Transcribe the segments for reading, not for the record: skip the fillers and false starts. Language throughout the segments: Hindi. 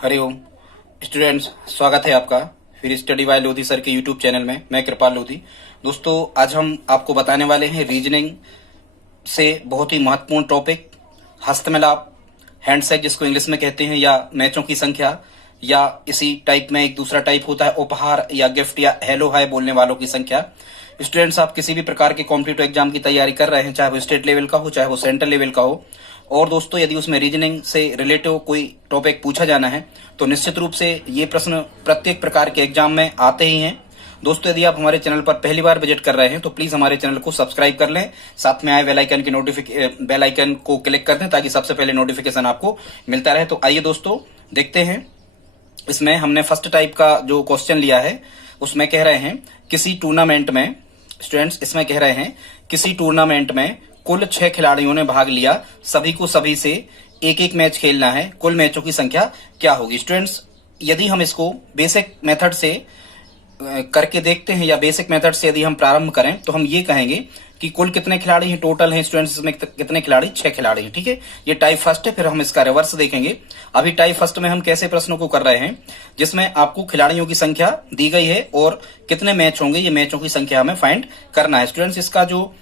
हरिओम स्टूडेंट्स, स्वागत है आपका फिर स्टडी बाय लोधी सर के यूट्यूब चैनल में। मैं कृपाल लोधी। दोस्तों, आज हम आपको बताने वाले हैं रीजनिंग से बहुत ही महत्वपूर्ण टॉपिक हस्तमेलाप, हैंडशेक जिसको इंग्लिश में कहते हैं, या मैचों की संख्या, या इसी टाइप में एक दूसरा टाइप होता है उपहार या गिफ्ट या हेलो हाय बोलने वालों की संख्या। स्टूडेंट्स, आप किसी भी प्रकार के कॉम्पिटिटिव एग्जाम की तैयारी कर रहे हैं, चाहे वो स्टेट लेवल का हो चाहे वो सेंट्रल लेवल का हो, और दोस्तों यदि उसमें रीजनिंग से रिलेटिव कोई टॉपिक पूछा जाना है तो निश्चित रूप से ये प्रश्न प्रत्येक प्रकार के एग्जाम में आते ही हैं। दोस्तों, यदि आप हमारे चैनल पर पहली बार विजिट कर रहे हैं तो प्लीज हमारे चैनल को सब्सक्राइब कर लें, साथ में आए बेल आइकन को क्लिक कर दें ताकि सबसे पहले नोटिफिकेशन आपको मिलता रहे। तो आइए दोस्तों देखते हैं। इसमें हमने फर्स्ट टाइप का जो क्वेश्चन लिया है उसमें कह रहे हैं किसी टूर्नामेंट में, स्टूडेंट्स इसमें कह रहे हैं किसी टूर्नामेंट में कुल 6 खिलाड़ियों ने भाग लिया, सभी को सभी से एक एक मैच खेलना है, कुल मैचों की संख्या क्या होगी। स्टूडेंट्स, यदि हम इसको बेसिक मेथड से करके देखते हैं या बेसिक मेथड से यदि हम प्रारंभ करें तो हम ये कहेंगे कि कुल कितने खिलाड़ी हैं, टोटल हैं स्टूडेंट्स इसमें कितने खिलाड़ी, 6 खिलाड़ी हैं। ठीक है, ये टाइप फर्स्ट है। फिर हम इसका रिवर्स देखेंगे। अभी टाइप फर्स्ट में हम कैसे प्रश्नों को कर रहे हैं जिसमें आपको खिलाड़ियों की संख्या दी गई है और कितने मैच होंगे, ये मैचों की संख्या हमें फाइंड करना है। स्टूडेंट्स, इसका जो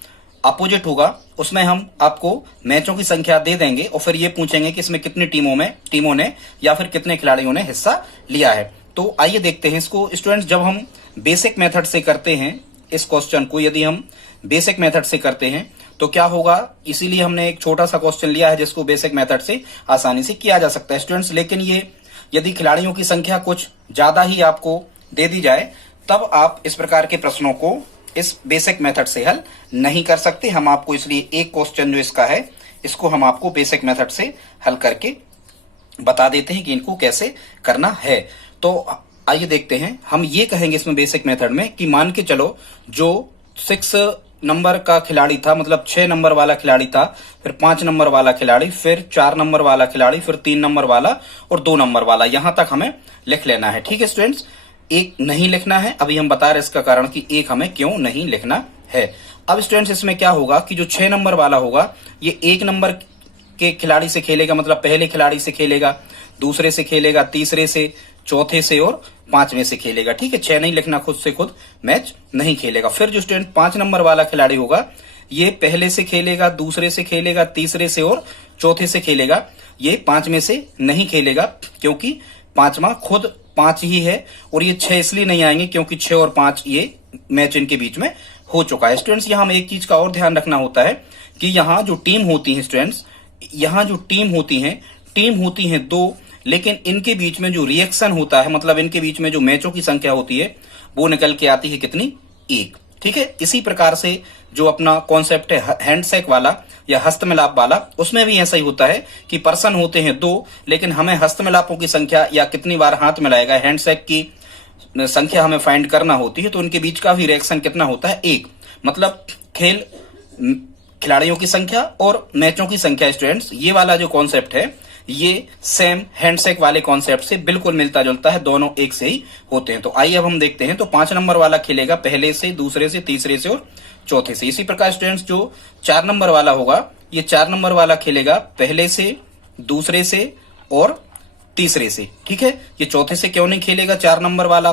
अपोजिट होगा उसमें हम आपको मैचों की संख्या दे देंगे और फिर ये पूछेंगे कि इसमें कितनी टीमों ने या फिर कितने खिलाड़ियों ने हिस्सा लिया है। तो आइए देखते हैं इसको। स्टूडेंट्स, जब हम बेसिक मेथड से करते हैं इस क्वेश्चन को, यदि हम बेसिक मेथड से करते हैं तो क्या होगा, इसीलिए हमने एक छोटा सा क्वेश्चन लिया है जिसको बेसिक मेथड से आसानी से किया जा सकता है। स्टूडेंट्स, लेकिन ये यदि खिलाड़ियों की संख्या कुछ ज्यादा ही आपको दे दी जाए तब आप इस प्रकार के प्रश्नों को इस बेसिक मेथड से हल नहीं कर सकते। हम आपको इसलिए एक क्वेश्चन जो इसका है इसको हम आपको बेसिक मेथड से हल करके बता देते हैं कि इनको कैसे करना है। तो आइए देखते हैं। हम ये कहेंगे इसमें बेसिक मेथड में कि मान के चलो जो 6 नंबर का खिलाड़ी था, मतलब 6 नंबर वाला खिलाड़ी था, फिर 5 नंबर वाला खिलाड़ी, फिर 4 नंबर वाला खिलाड़ी, फिर 3 नंबर वाला और 2 नंबर वाला, यहां तक हमें लिख लेना है। ठीक है स्टूडेंट्स, एक नहीं लिखना है। अभी हम बता रहे हैं इसका कारण कि एक हमें क्यों नहीं लिखना है। अब स्टूडेंट्स, इसमें क्या होगा कि जो 6 नंबर वाला होगा ये 1 नंबर के खिलाड़ी से खेलेगा, मतलब पहले खिलाड़ी से खेलेगा, दूसरे से खेलेगा, तीसरे से, चौथे से और 5वें से खेलेगा। ठीक है, 6 नहीं लिखना, खुद से खुद मैच नहीं खेलेगा। फिर जो स्टूडेंट 5 नंबर वाला खिलाड़ी होगा ये पहले से खेलेगा, दूसरे से खेलेगा, तीसरे से और चौथे से खेलेगा। ये 5 में से नहीं खेलेगा क्योंकि 5वां खुद 5 ही है, और ये 6 इसलिए नहीं आएंगे क्योंकि 6 और 5 ये मैच इनके बीच में हो चुका है। स्टूडेंट्स, यहां हमें एक चीज का और ध्यान रखना होता है कि यहाँ जो टीम होती है स्टूडेंट्स, यहाँ जो टीम होती है 2, लेकिन इनके बीच में जो रिएक्शन होता है, मतलब इनके बीच में जो मैचों की संख्या होती है वो निकल के आती है कितनी, 1। ठीक है, इसी प्रकार से जो अपना कॉन्सेप्ट है हैंडशेक वाला या हस्तमिलाप वाला, उसमें भी ऐसा ही होता है कि पर्सन होते हैं 2, लेकिन हमें हस्तमिलापों की संख्या या कितनी बार हाथ मिलाएगा, हैंडशेक की संख्या हमें फाइंड करना होती है। तो उनके बीच का भी रिएक्शन कितना होता है, 1। मतलब खिलाड़ियों की संख्या और मैचों की संख्या। स्टूडेंट्स, ये वाला जो कॉन्सेप्ट है ये सेम हैंडशेक वाले कॉन्सेप्ट से बिल्कुल मिलता जुलता है, दोनों एक से ही होते हैं। तो आइए अब हम देखते हैं। तो 5 नंबर वाला खेलेगा पहले से, दूसरे से, तीसरे से और चौथे से। इसी प्रकार स्टूडेंट्स जो 4 नंबर वाला होगा ये 4 नंबर वाला खेलेगा पहले से, दूसरे से और तीसरे से। ठीक है, ये चौथे से क्यों नहीं खेलेगा 4 नंबर वाला,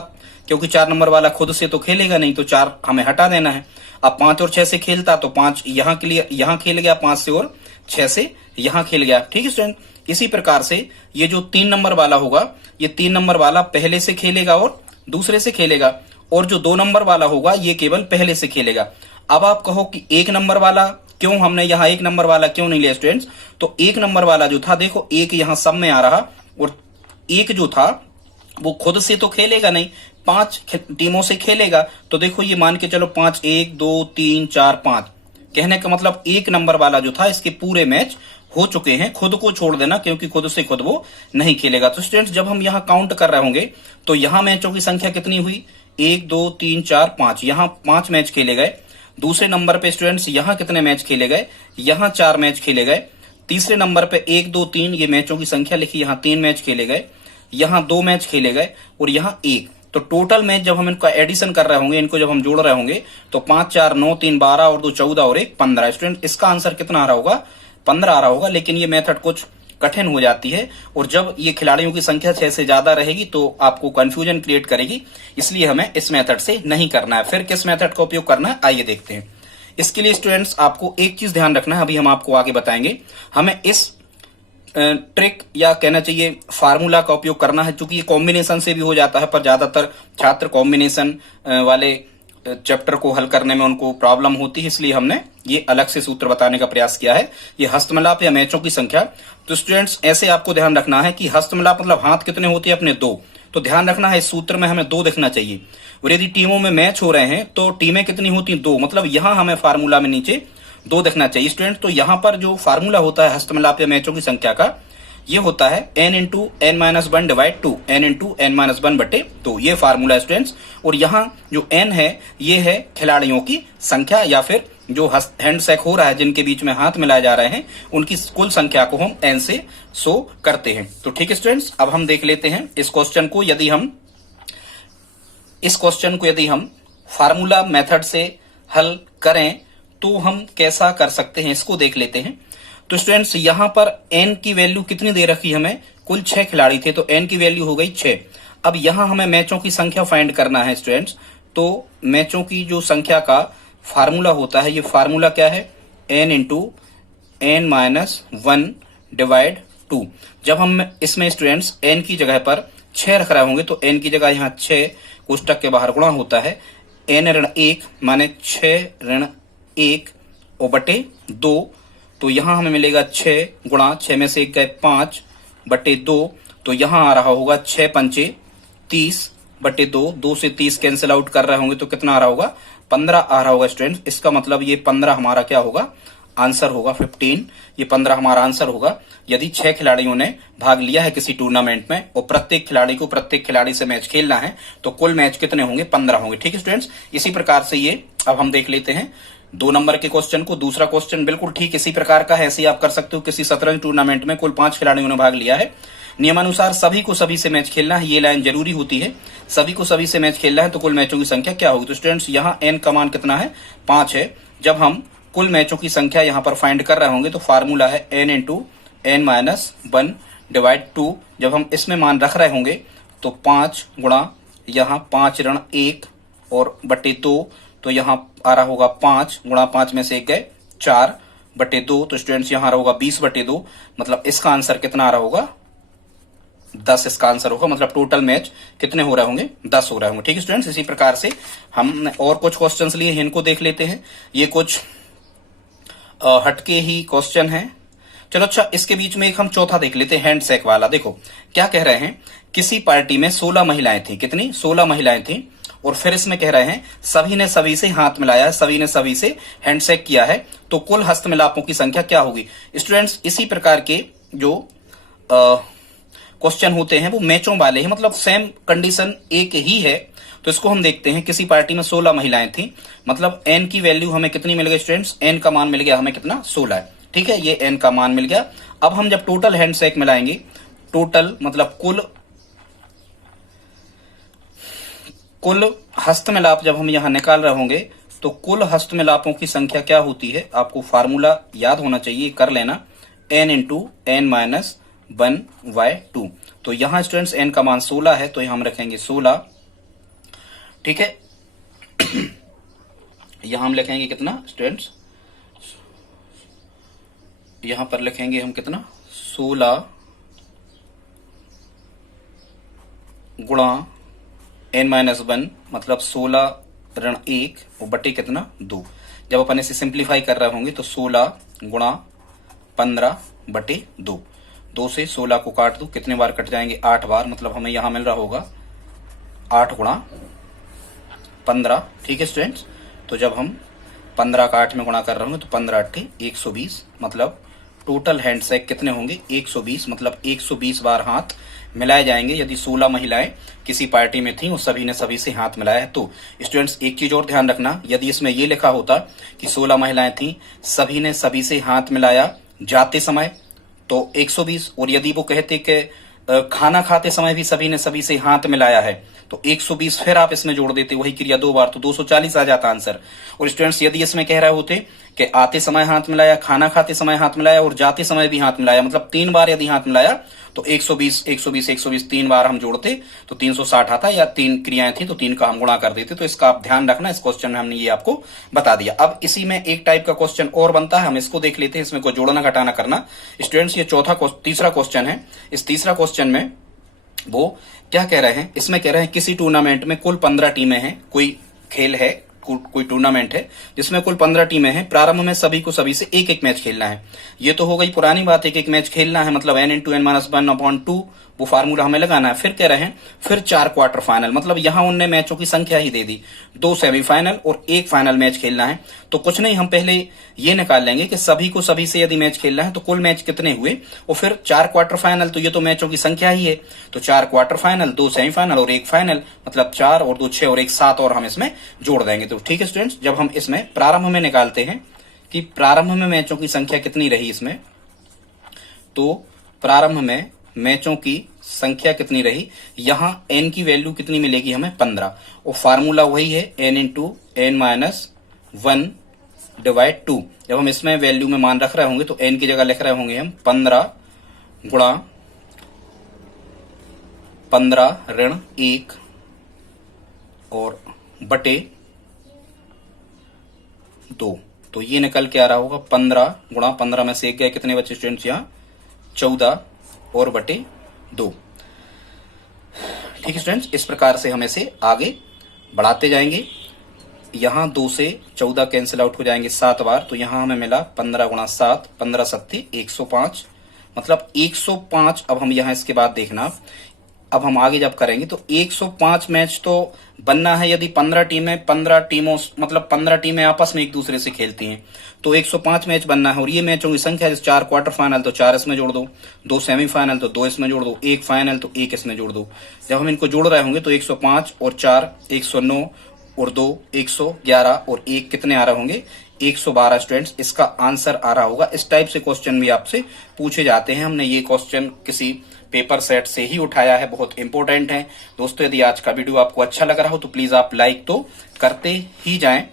क्योंकि 4 नंबर वाला खुद से तो खेलेगा नहीं, तो 4 हमें हटा देना है। अब 5 और 6 से खेलता तो 5 यहाँ के लिए यहाँ खेल गया, 5 से और 6 से यहाँ खेल गया। ठीक है स्टूडेंट, इसी प्रकार से ये जो 3 नंबर वाला होगा ये 3 नंबर वाला पहले से खेलेगा और दूसरे से खेलेगा, और जो 2 नंबर वाला होगा ये केवल पहले से खेलेगा। अब आप कहो कि 1 नंबर वाला क्यों हमने यहाँ 1 नंबर वाला क्यों नहीं लिया स्टूडेंट्स, तो 1 नंबर वाला जो था, देखो 1 यहाँ सब में आ रहा, और 1 जो था वो खुद से तो खेलेगा नहीं, 5 टीमों से खेलेगा। तो देखो ये मान के चलो 5, 1 2 3 4 5, कहने का मतलब 1 नंबर वाला जो था इसके पूरे मैच हो चुके हैं, खुद को छोड़ देना क्योंकि खुद से खुद वो नहीं खेलेगा। तो स्टूडेंट्स, जब हम यहाँ काउंट कर रहे होंगे तो यहाँ मैचों की संख्या कितनी हुई, 1 2 3 4 5, यहाँ 5 मैच खेले गए। दूसरे नंबर पे स्टूडेंट्स यहाँ कितने मैच खेले गए, यहाँ 4 मैच खेले गए। तीसरे नंबर पे 1 2 3 ये मैचों की संख्या लिखी, यहाँ 3 मैच खेले गए, यहाँ 2 मैच खेले गए और यहाँ 1। तो टोटल मैच जब हम इनका एडिशन कर रहे होंगे, इनको जब हम जोड़ रहे होंगे तो 5 4 9 3 12 और 2 14 और 1 15। स्टूडेंट, इसका आंसर कितना आ रहा होगा, 15 आ रहा होगा। लेकिन ये मेथड कुछ कठिन हो जाती है, और जब ये खिलाड़ियों की संख्या 6 से ज्यादा रहेगी तो आपको कंफ्यूजन क्रिएट करेगी। इसलिए हमें इस मेथड से नहीं करना है। फिर किस मेथड का उपयोग करना है, आइए देखते हैं। इसके लिए स्टूडेंट्स आपको एक चीज ध्यान रखना है, अभी हम आपको आगे बताएंगे। हमें इस ट्रिक या कहना चाहिए फार्मूला का उपयोग करना है, क्योंकि ये कॉम्बिनेशन से भी हो जाता है, पर ज्यादातर छात्र कॉम्बिनेशन वाले चैप्टर को हल करने में उनको प्रॉब्लम होती है, इसलिए हमने ये अलग से सूत्र बताने का प्रयास किया है। ये हस्तमिलाप या मैचों की संख्या। तो स्टूडेंट्स ऐसे आपको ध्यान रखना है कि हस्तमिलाप मतलब हाथ कितने होते हैं अपने, 2। तो ध्यान रखना है इस सूत्र में हमें 2 दिखना चाहिए, और यदि टीमों में मैच हो रहे हैं तो टीमें कितनी होती हैं, 2। मतलब यहां हमें फार्मूला में नीचे 2 दिखना चाहिए स्टूडेंट। तो यहां पर जो फार्मूला होता है हस्तमिलाप या मैचों की संख्या का, ये होता है n into n minus 1 divide 2, n into n minus 1 बटे 2। ये फार्मूला है स्टूडेंट्स। और यहाँ जो n है ये है खिलाड़ियों की संख्या, या फिर जो हैंडशेक हो रहा है जिनके बीच में हाथ मिलाए जा रहे हैं उनकी कुल संख्या को हम n से शो करते हैं। तो ठीक है स्टूडेंट्स, अब हम देख लेते हैं इस क्वेश्चन को। यदि हम फार्मूला मेथड से हल करें तो हम कैसा कर सकते हैं, इसको देख लेते हैं। तो स्टूडेंट्स यहां पर n की वैल्यू कितनी दे रखी हमें, कुल 6 खिलाड़ी थे तो n की वैल्यू हो गई 6। अब यहां हमें मैचों की संख्या फाइंड करना है स्टूडेंट्स। तो मैचों की जो संख्या का फार्मूला होता है, ये फार्मूला क्या है, n into n minus 1 divide 2। जब हम इसमें स्टूडेंट्स n की जगह पर 6 रख रहे होंगे तो n की जगह यहाँ 6 कोष्टक के बाहर गुणा होता है, n ऋण 1 माने 6 ऋण 1 और बटे 2। तो यहां हमें मिलेगा 6 गुणा 6 में से 1 गए 5 बटे 2। तो यहां आ रहा होगा 6 पंचे 30 बटे 2। 2 से 30 कैंसिल आउट कर रहे होंगे तो कितना आ रहा होगा, 15 आ रहा होगा स्टूडेंट। इसका मतलब ये 15 हमारा क्या होगा, आंसर होगा 15। ये 15 हमारा आंसर होगा। यदि 6 खिलाड़ियों ने भाग लिया है किसी टूर्नामेंट में और प्रत्येक खिलाड़ी को प्रत्येक खिलाड़ी से मैच खेलना है तो कुल मैच कितने होंगे, 15 होंगे। ठीक है स्टूडेंट्स, इसी प्रकार से ये अब हम देख लेते हैं 2 नंबर के क्वेश्चन को। दूसरा क्वेश्चन बिल्कुल ठीक इसी प्रकार का है। ऐसे ही आप कर सकते हो, किसी शतरंज टूर्नामेंट में कुल 5 खिलाड़ियों ने भाग लिया है, नियमानुसार सभी को सभी से मैच खेलना है। ये लाइन जरूरी होती है, सभी को सभी से मैच खेलना है तो कुल मैचों की संख्या क्या होगी। तो स्टूडेंट्स यहाँ n का मान कितना है, 5 है। जब हम कुल मैचों की संख्या यहाँ पर फाइंड कर रहे होंगे तो फार्मूला है n into n minus 1 divide 2। जब हम इसमें मान रख रहे होंगे तो 5 गुणा यहाँ 5 ऋण 1 और बटे 2। तो यहाँ आ रहा होगा 5 गुणा 5 में से 1 गए 4 बटे 2। तो स्टूडेंट्स यहाँ आ रहा होगा 20 बटे 2। मतलब इसका आंसर कितना आ रहा होगा, 10 इसका आंसर होगा। मतलब टोटल मैच कितने हो रहे होंगे, 10 हो रहे होंगे। ठीक है स्टूडेंट्स, इसी प्रकार से हमने और कुछ क्वेश्चंस लिए हैं, इनको देख लेते हैं। ये कुछ हटके ही क्वेश्चन है। चलो अच्छा, इसके बीच में एक हम चौथा देख लेते हैं, हैंडशेक वाला। देखो क्या कह रहे हैं, किसी पार्टी में 16 महिलाएं थी। कितनी, 16 महिलाएं थी। और फिर इसमें कह रहे हैं सभी ने सभी से हाथ मिलाया, सभी ने सभी से हैंडशेक किया है, तो कुल हस्तमिलापों की संख्या क्या होगी। स्टूडेंट्स इसी प्रकार के जो क्वेश्चन होते हैं वो मैचों वाले हैं, मतलब सेम कंडीशन एक ही है। तो इसको हम देखते हैं। किसी पार्टी में 16 महिलाएं थी, मतलब n की वैल्यू हमें कितनी मिल गई स्टूडेंट्स, n का मान मिल गया हमें कितना, 16 है। ठीक है, ये n का मान मिल गया। अब हम जब टोटल हैंडशेक मिलाएंगे, टोटल मतलब कुल हस्तमिलाप जब हम यहां निकाल रहे होंगे तो कुल हस्तमिलापों की संख्या क्या होती है, आपको फार्मूला याद होना चाहिए, कर लेना, n into n minus 1 by 2। तो यहां स्टूडेंट्स n का मान 16 है तो यहां हम रखेंगे 16। ठीक है, यहां हम लिखेंगे कितना स्टूडेंट्स, यहां पर लिखेंगे हम कितना, 16 गुणा n माइनस 1, मतलब 16 ऋण 1 और बटे कितना, 2। जब अपन इसे सिंप्लीफाई कर रहे होंगे तो 16 गुणा 15 बटे 2। 2 से 16 को काट दो, कितने बार कट जाएंगे, 8 बार। मतलब हमें यहां मिल रहा होगा 8 गुणा 15। ठीक है स्टूडेंट्स, तो जब हम 15 का 8 में गुणा कर रहे होंगे तो 15 8 120। मतलब टोटल हैंडशेक कितने होंगे, 120। मतलब 120 बार हाथ मिलाए जाएंगे यदि 16 महिलाएं किसी पार्टी में थी और सभी ने सभी से हाथ मिलाया है। तो स्टूडेंट्स एक चीज और ध्यान रखना, यदि इसमें यह लिखा होता कि 16 महिलाएं थी, सभी ने सभी से हाथ मिलाया जाते समय, तो 120। और यदि वो कहते कि खाना खाते समय भी सभी ने सभी से हाथ मिलाया है, तो 120 फिर आप इसमें जोड़ देते, वही क्रिया 2 बार, तो 240 आ जाता आंसर। और स्टूडेंट्स यदि इसमें कह रहे होते कि आते समय हाथ मिलाया, खाना खाते समय हाथ मिलाया और जाते समय भी हाथ मिलाया, मतलब 3 बार यदि हाथ मिलाया तो 120 120 120 3 बार हम जोड़ते तो 360 आता, या 3 क्रियाएं थी तो 3 का हम गुणा कर देते। तो इसका आप ध्यान रखना, इस क्वेश्चन में हमने ये आपको बता दिया। अब इसी में एक टाइप का क्वेश्चन और बनता है, हम इसको देख लेते हैं, इसमें कोई जोड़ना घटाना करना। स्टूडेंट्स ये तीसरा क्वेश्चन है। इस तीसरा क्वेश्चन में वो क्या कह रहे हैं, इसमें कह रहे हैं किसी टूर्नामेंट में कुल 15 टीमें हैं, कोई खेल है, कोई टूर्नामेंट है जिसमें कुल 15 टीमें हैं। प्रारंभ में सभी को सभी से एक एक मैच खेलना है। ये तो हो गई पुरानी बात, एक एक मैच खेलना है, मतलब n × n-1/2 वो फार्मूला हमें लगाना है। फिर कह रहे हैं फिर 4 क्वार्टर फाइनल, मतलब यहां उनने मैचों की संख्या ही दे दी, 2 सेमीफाइनल और 1 फाइनल मैच खेलना है। तो कुछ नहीं, हम पहले ये निकाल लेंगे कि सभी को सभी से यदि मैच खेलना है तो कुल मैच कितने हुए, और फिर 4 क्वार्टर फाइनल, तो ये तो मैचों की संख्या ही है। तो 4 क्वार्टर फाइनल, 2 सेमीफाइनल और 1 फाइनल, मतलब 4 और 2 6 और 1 7 और हम इसमें जोड़ देंगे। तो ठीक है स्टूडेंट्स, जब हम इसमें प्रारंभ में निकालते हैं कि प्रारंभ में मैचों की संख्या कितनी रही इसमें, तो प्रारंभ में मैचों की संख्या कितनी रही, यहां n की वैल्यू कितनी मिलेगी हमें, 15, और फार्मूला वही है n × n-1/2। जब हम इसमें वैल्यू में मान रख रहे होंगे तो n की जगह लिख रहे होंगे हम 15 गुणा 15 ऋण 1 और बटे 2। तो ये निकल के आ रहा होगा 15 गुणा 15 में से 1 गए, कितने बचे स्टूडेंट्स यहाँ, 14 और बटे 2। ठीक है स्टूडेंट्स, इस प्रकार से हम इसे आगे बढ़ाते जाएंगे। यहां 2 से 14 कैंसिल आउट हो जाएंगे 7 बार, तो यहां हमें मिला 15 गुणा 7, 15 7 105, मतलब 105। अब हम यहां इसके बाद देखना, अब हम आगे जब करेंगे तो 105 मैच तो बनना है यदि 15 टीमों मतलब 15 टीमें आपस में एक दूसरे से खेलती हैं, तो 105 मैच बनना है। और ये मैचों की संख्या जैसे 4 क्वार्टर फाइनल तो 4 इसमें जोड़ दो, 2 सेमीफाइनल तो 2 इसमें जोड़ दो, 1 फाइनल तो 1 इसमें जोड़ दो। जब हम इनको जोड़ रहे होंगे तो 105 और 4 109 और 2 111 और 1 कितने आ रहे होंगे, 112। स्टूडेंट्स इसका आंसर आ रहा होगा। इस टाइप से क्वेश्चन भी आपसे पूछे जाते हैं। हमने ये क्वेश्चन किसी पेपर सेट से ही उठाया है, बहुत इंपॉर्टेंट है। दोस्तों यदि आज का वीडियो आपको अच्छा लग रहा हो तो प्लीज आप लाइक तो करते ही जाएं।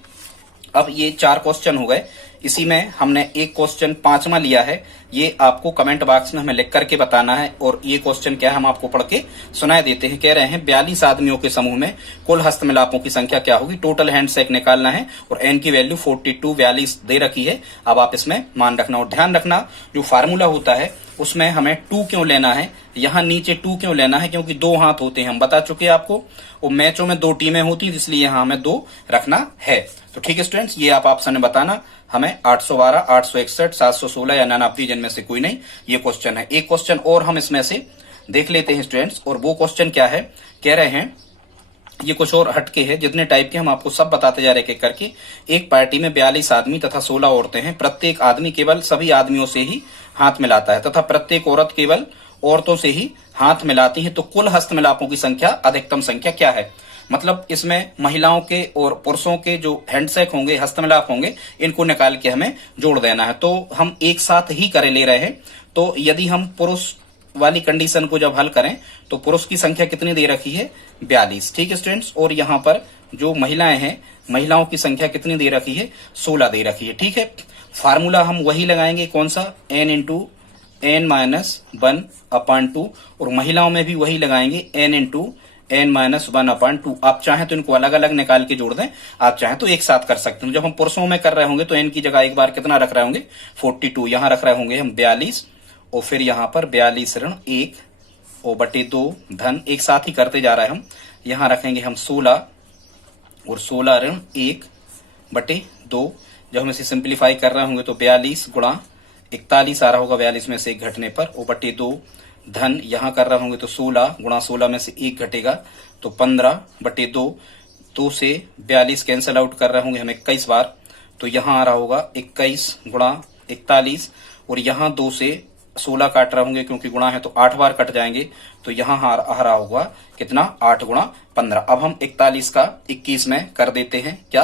अब ये 4 क्वेश्चन हो गए, इसी में हमने एक क्वेश्चन 5वां लिया है, ये आपको कमेंट बॉक्स में हमें लिख करके बताना है। और ये क्वेश्चन क्या है हम आपको पढ़ के सुनाए देते हैं। कह रहे हैं 42 आदमियों के समूह में कुल हस्तमिलापों की संख्या क्या होगी, टोटल हैंडशेक निकालना है और n की वैल्यू 42 दे रखी है। अब आप इसमें मान रखना और ध्यान रखना, जो फार्मूला होता है उसमें हमें 2 क्यों लेना है, यहाँ नीचे 2 क्यों लेना है, क्योंकि 2 हाथ होते हैं, हम बता चुके हैं आपको। और मैचों में 2 टीमें होती हैं, इसलिए यहाँ हमें 2 रखना है। तो ठीक है स्टूडेंट्स, ये आप ऑप्शन में बताना हमें 812, 861, 716 या नानाप्ती जिनमें से कोई नहीं, ये क्वेश्चन है। एक क्वेश्चन और हम इसमें से देख लेते हैं स्टूडेंट्स, और वो क्वेश्चन क्या है, कह रहे हैं ये कुछ और हटके है, जितने टाइप के हम आपको सब बताते जा रहे हैं करके। एक पार्टी में 42 आदमी तथा 16 औरतें हैं। प्रत्येक आदमी केवल सभी आदमियों से ही हाथ मिलाता है तथा प्रत्येक औरत केवल औरतों से ही हाथ मिलाती है। तो कुल हस्तमिलापों की संख्या, अधिकतम संख्या क्या है। मतलब इसमें महिलाओं के और पुरुषों के जो हैंडशेक होंगे, हस्तमिलाप होंगे, इनको निकाल के हमें जोड़ देना है। तो हम एक साथ ही करे ले रहे हैं। तो यदि हम पुरुष वाली कंडीशन को जब हल करें तो पुरुष की संख्या कितनी दे रखी है, 42। ठीक है स्टूडेंट्स, और यहाँ पर जो महिलाएं हैं, महिलाओं की संख्या कितनी दे रखी है, 16 दे रखी है। ठीक है, फार्मूला हम वही लगाएंगे, कौन सा, n × n-1/2, और महिलाओं में भी वही लगाएंगे, n × n-1/2। आप चाहें तो इनको अलग अलग निकाल के जोड़ दें, आप चाहें तो एक साथ कर सकते हैं। जब हम पुरुषों में कर रहे होंगे तो n की जगह एक बार कितना रख रहे होंगे, 42, यहां रख रहे होंगे हम 42, और फिर यहाँ पर 42 ऋण 1 और बटे 2 धन, एक साथ ही करते जा रहे हैं हम। यहाँ रखेंगे हम 16 और 16 ऋण 1 बटे 2। जब हम इसे सिंप्लीफाई कर रहे होंगे तो 42 गुणा 41 आ रहा होगा, 42 में से 1 घटने पर, और बटे 2 धन, यहाँ कर रहे होंगे तो 16 गुणा 16 में से 1 घटेगा तो 15 बटे 2। 2 से 42 कैंसिल आउट कर रहे होंगे हम 21 बार, तो यहाँ आ रहा होगा 21 गुणा 41, और यहाँ 2 से 16 काट रहे होंगे क्योंकि गुणा है तो 8 बार कट जाएंगे, तो यहाँ आ रहा होगा कितना, 8 गुणा 15। अब हम 41 का 21 में कर देते हैं क्या,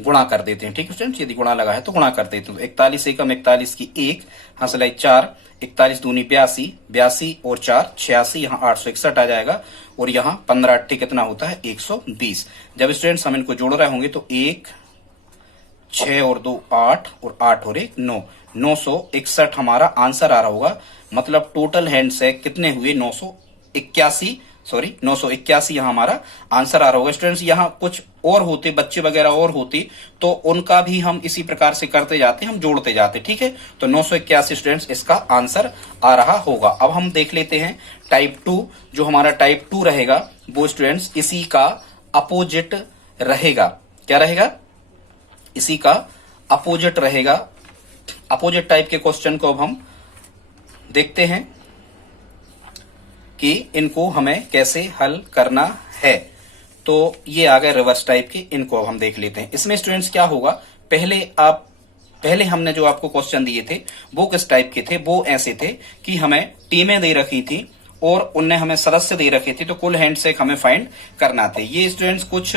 गुणा कर देते हैं। ठीक है स्टूडेंट्स, यदि गुणा लगा है तो गुणा कर देते हैं। तो 41 एकम 41 की 1, हंसलाई 4, 41 दूनी 82, 82 और 4 86, यहाँ 861 आ जाएगा और यहाँ 15 8 कितना होता है 120। जब स्टूडेंट्स हम इनको जोड़ रहे होंगे तो 1 6 और 2 8 और 8 और 1 9, 961 हमारा आंसर आ रहा होगा। मतलब टोटल हैंडशेक कितने हुए 981, सॉरी 981 यहाँ हमारा आंसर आ रहा होगा। स्टूडेंट्स यहाँ कुछ और होते, बच्चे वगैरह और होते तो उनका भी हम इसी प्रकार से करते जाते, हम जोड़ते जाते। ठीक है, तो 981 स्टूडेंट्स इसका आंसर आ रहा होगा। अब हम देख लेते हैं टाइप 2। जो हमारा टाइप 2 रहेगा वो स्टूडेंट्स इसी का अपोजिट रहेगा। क्या रहेगा? इसी का अपोजिट रहेगा। अपोजिट टाइप के क्वेश्चन को अब हम देखते हैं कि इनको हमें कैसे हल करना है। तो ये आ गए रिवर्स टाइप के, इनको अब हम देख लेते हैं। इसमें स्टूडेंट्स क्या होगा, पहले हमने जो आपको क्वेश्चन दिए थे वो किस टाइप के थे? वो ऐसे थे कि हमें टीमें दे रखी थी और उनने हमें सदस्य दे रखे थे, तो कुल हैंडशेक हमें फाइंड करना थे। ये स्टूडेंट्स कुछ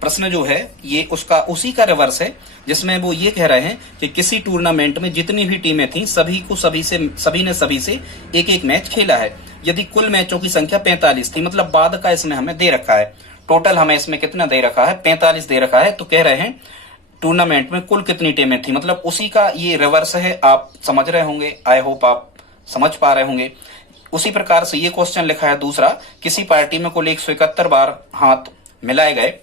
प्रश्न जो है ये उसका उसी का रिवर्स है, जिसमें वो ये कह रहे हैं कि किसी टूर्नामेंट में जितनी भी टीमें थी सभी ने सभी से एक एक मैच खेला है। यदि कुल मैचों की संख्या 45 थी, मतलब बाद का इसमें हमें दे रखा है। टोटल हमें इसमें कितना दे रखा है? 45 दे रखा है। तो कह रहे हैं टूर्नामेंट में कुल कितनी टीमें थी, मतलब उसी का ये रिवर्स है। आप समझ रहे होंगे, आई होप आप समझ पा रहे होंगे। उसी प्रकार से ये क्वेश्चन लिखा है दूसरा, किसी पार्टी में कुल 171 बार हाथ मिलाए गए,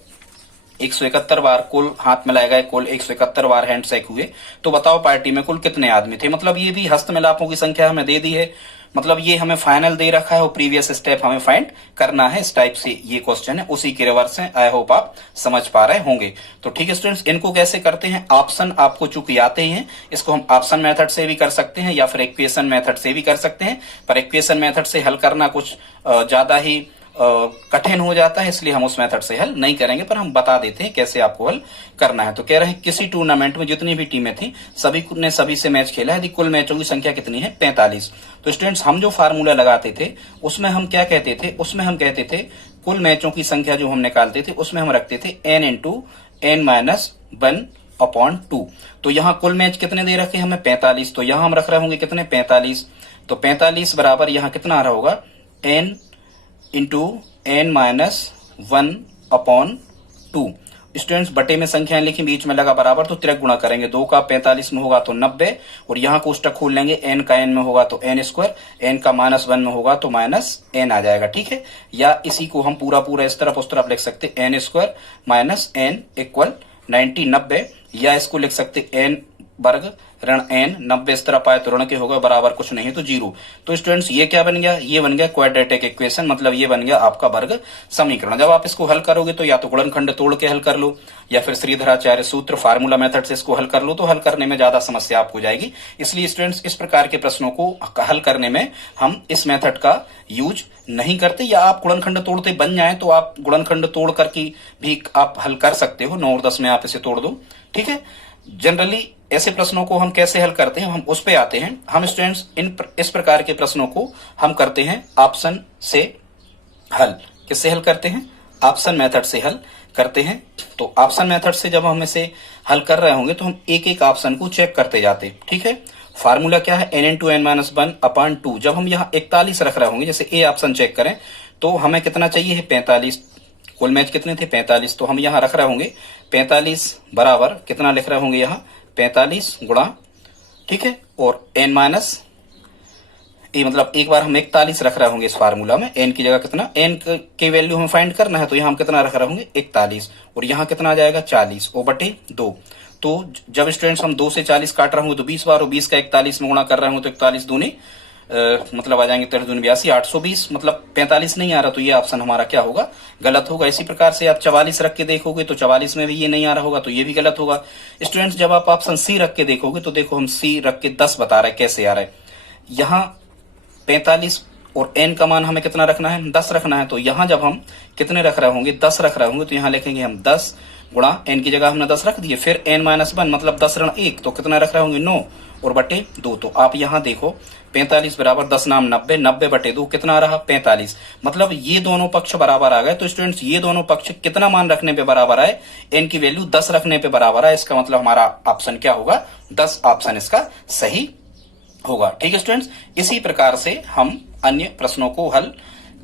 171 बार कुल हाथ मिलाए गए, कुल 171 बार हैंडशेक हुए, तो बताओ पार्टी में कुल कितने आदमी थे। मतलब ये भी हस्त मिलापों की संख्या हमें दे दी है, मतलब ये हमें फाइनल दे रखा है और प्रीवियस स्टेप हमें फाइंड करना है। इस टाइप से ये क्वेश्चन है, उसी के रिवर्स है। आई होप आप समझ पा रहे होंगे। तो ठीक है स्टूडेंट्स, इनको कैसे करते हैं? ऑप्शन आपको चूंकि आते ही हैं, इसको हम ऑप्शन मेथड से भी कर सकते हैं या फिर इक्वेशन मेथड से भी कर सकते हैं। पर इक्वेशन मेथड से हल करना कुछ ज्यादा ही कठिन हो जाता है, इसलिए हम उस मेथड से हल नहीं करेंगे, पर हम बता देते हैं कैसे आपको हल करना है। तो कह रहे हैं किसी टूर्नामेंट में जितनी भी टीमें थी सभी ने सभी से मैच खेला है, यदि कुल मैचों की संख्या कितनी है? 45। तो स्टूडेंट्स हम जो फार्मूला लगाते थे उसमें हम क्या कहते थे? उसमें हम कहते थे कुल मैचों की संख्या जो हम निकालते थे उसमें हम रखते थे n इंटू n माइनस 1/2। तो यहाँ कुल मैच कितने दे रखे हमें? 45। तो यहाँ हम रख रहे होंगे कितने? 45। तो 45 बराबर यहाँ कितना आ रहा होगा? n into n minus 1/2। Students बटे में संख्याएं लिखी, बीच में लगा बराबर, तो तिरक गुणा करेंगे। 2 का 45 में होगा तो 90, और यहाँ कोष्टक खोल लेंगे। n का n में होगा तो n स्क्वायर, n का -1 में होगा तो -n आ जाएगा। ठीक है, या इसी को हम पूरा इस तरफ उस तरफ लिख सकते n square minus n equal 90, या इसको लिख सकते n वर्ग ऋण n, 90 इस तरफ आए तो ऋण के होगा, बराबर कुछ नहीं तो 0। तो स्टूडेंट्स ये क्या बन गया? ये बन गया क्वाड्रेटिक इक्वेशन, मतलब ये बन गया आपका वर्ग समीकरण। जब आप इसको हल करोगे तो या तो गुणनखंड तोड़ के हल कर लो, या फिर श्रीधराचार्य सूत्र फार्मूला मेथड से इसको हल कर लो, तो हल करने में ज्यादा समस्या आपको हो जाएगी। इसलिए स्टूडेंट्स इस प्रकार के प्रश्नों को हल करने में हम इस मेथड का यूज नहीं करते, या आप गुणनखंड तोड़ते बन जाए तो आप गुणनखंड तोड़ करके भी आप हल कर सकते हो। 9 और 10 में आप इसे तोड़ दो। ठीक है, जनरली ऐसे प्रश्नों को हम कैसे हल करते हैं, हम उस पे आते हैं। हम स्टूडेंट्स इस प्रकार के प्रश्नों को हम करते हैं ऑप्शन से हल। किससे हल करते हैं? ऑप्शन मेथड से हल करते हैं। तो ऑप्शन मेथड से जब हम इसे हल कर रहे होंगे तो हम एक एक ऑप्शन को चेक करते जाते। ठीक है, फार्मूला क्या है? n into n minus 1/2। जब हम यहाँ 41 रख रहे होंगे, जैसे ए ऑप्शन चेक करें तो हमें कितना चाहिए है? 45। कुल मैच कितने थे? 45। तो हम यहाँ रख रहे होंगे 45 बराबर कितना लिख रहे होंगे यहाँ? 45 गुणा, ठीक है, और n माइनस ए, मतलब एक बार हम 41 रख रहे होंगे इस फार्मूला में। n की जगह कितना? n की वैल्यू हमें फाइंड करना है, तो यहाँ हम कितना रख रहे होंगे? 41, और यहाँ कितना आ जाएगा? 40 ओ बटे 2। तो जब स्टूडेंट्स हम 2 से 40 काट रहे होंगे तो 20 बार, और 20 का 41 में गुणा कर रहे होंगे तो 41 दूनी मतलब आ जाएंगे 13 दूनी 82, 820, मतलब 45 नहीं आ रहा, तो ये ऑप्शन हमारा क्या होगा? गलत होगा। इसी प्रकार से आप 44 रख के देखोगे तो 44 में भी ये नहीं आ रहा होगा, तो ये भी गलत होगा। स्टूडेंट्स जब आप ऑप्शन सी रख के देखोगे तो देखो हम सी रख के 10 बता रहे हैं, कैसे आ रहा है। यहाँ 45 और n का मान हमें कितना रखना है? 10 रखना है। तो यहाँ जब हम कितने रख रहे होंगे? 10 रख रहे होंगे, तो यहाँ लिखेंगे हम 10 गुणा n की जगह हमने 10 रख दिए, फिर n-1 मतलब 10 ऋण 1 तो कितना रख रहे होंगे 9 और बटे 2। तो आप यहाँ देखो 45 बराबर 10 नाम 90, 90 बटे 2 कितना रहा 45, मतलब ये दोनों पक्ष बराबर आ गए। तो स्टूडेंट्स ये दोनों पक्ष कितना मान रखने पे बराबर आए, n की वैल्यू 10 रखने पे बराबर आए। इसका मतलब हमारा ऑप्शन क्या होगा 10 ऑप्शन इसका सही होगा। ठीक है स्टूडेंट्स, इसी प्रकार से हम अन्य प्रश्नों को हल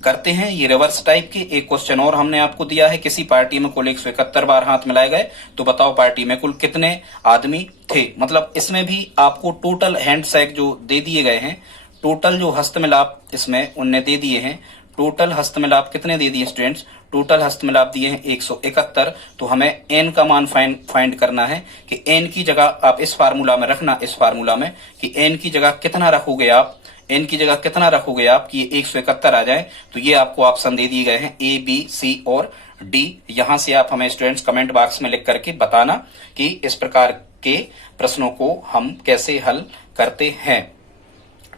करते हैं। ये रिवर्स टाइप के एक क्वेश्चन और हमने आपको दिया है, किसी पार्टी में कुल 171 बार हाथ मिलाए गए, तो बताओ पार्टी में कुल कितने आदमी थे। मतलब इसमें भी आपको टोटल हैंडशेक जो दे दिए गए हैं, टोटल जो हस्तमिलाप इसमें उनने दे दिए हैं, टोटल हस्तमिलाप कितने दे दिए स्टूडेंट्स, टोटल हस्तमिलाप दिए हैं 171। तो हमें n का मान फाइंड करना है कि n की जगह आप इस फार्मूला में रखना, इस फार्मूला में कि n की जगह कितना रखोगे आप, n की जगह कितना रखोगे आप कि 171 आ जाए। तो ये आपको ऑप्शन दे दिए गए हैं A, B, C और D। यहां से आप हमें स्टूडेंट्स कमेंट बॉक्स में लिख करके बताना कि इस प्रकार के प्रश्नों को हम कैसे हल करते हैं।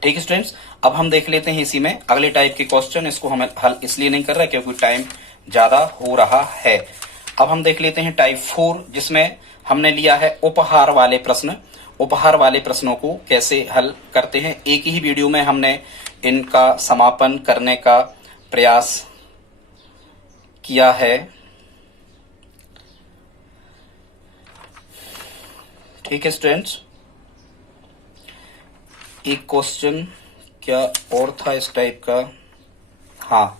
ठीक है स्टूडेंट्स, अब हम देख लेते हैं इसी में अगले टाइप के क्वेश्चन। इसको हम हल इसलिए नहीं कर रहे क्योंकि टाइम ज्यादा हो रहा है। अब हम देख लेते हैं टाइप 4, जिसमें हमने लिया है उपहार वाले प्रश्न। उपहार वाले प्रश्नों को कैसे हल करते हैं, एक ही वीडियो में हमने इनका समापन करने का प्रयास किया है। ठीक है स्टूडेंट्स, एक क्वेश्चन क्या और था इस टाइप का, हाँ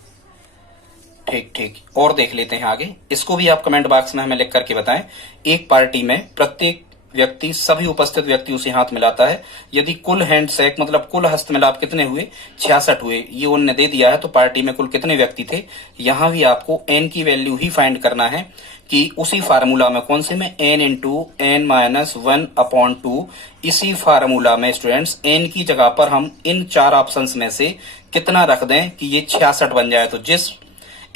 ठीक और देख लेते हैं आगे। इसको भी आप कमेंट बॉक्स में हमें लिख करके बताएं। एक पार्टी में प्रत्येक व्यक्ति सभी उपस्थित व्यक्तियों से हाथ मिलाता है। यदि कुल हैंडशेक मतलब कुल हस्तमिलाप कितने हुए 66 हुए, ये उनने दे दिया है। तो पार्टी में कुल कितने व्यक्ति थे, यहां भी आपको n की वैल्यू ही फाइंड करना है कि उसी फार्मूला में, कौन से में, n इंटू n-1/2। इसी फार्मूला में स्टूडेंट्स n की जगह पर हम इन 4 ऑप्शंस में से कितना रख दें कि ये 66 बन जाए। तो जिस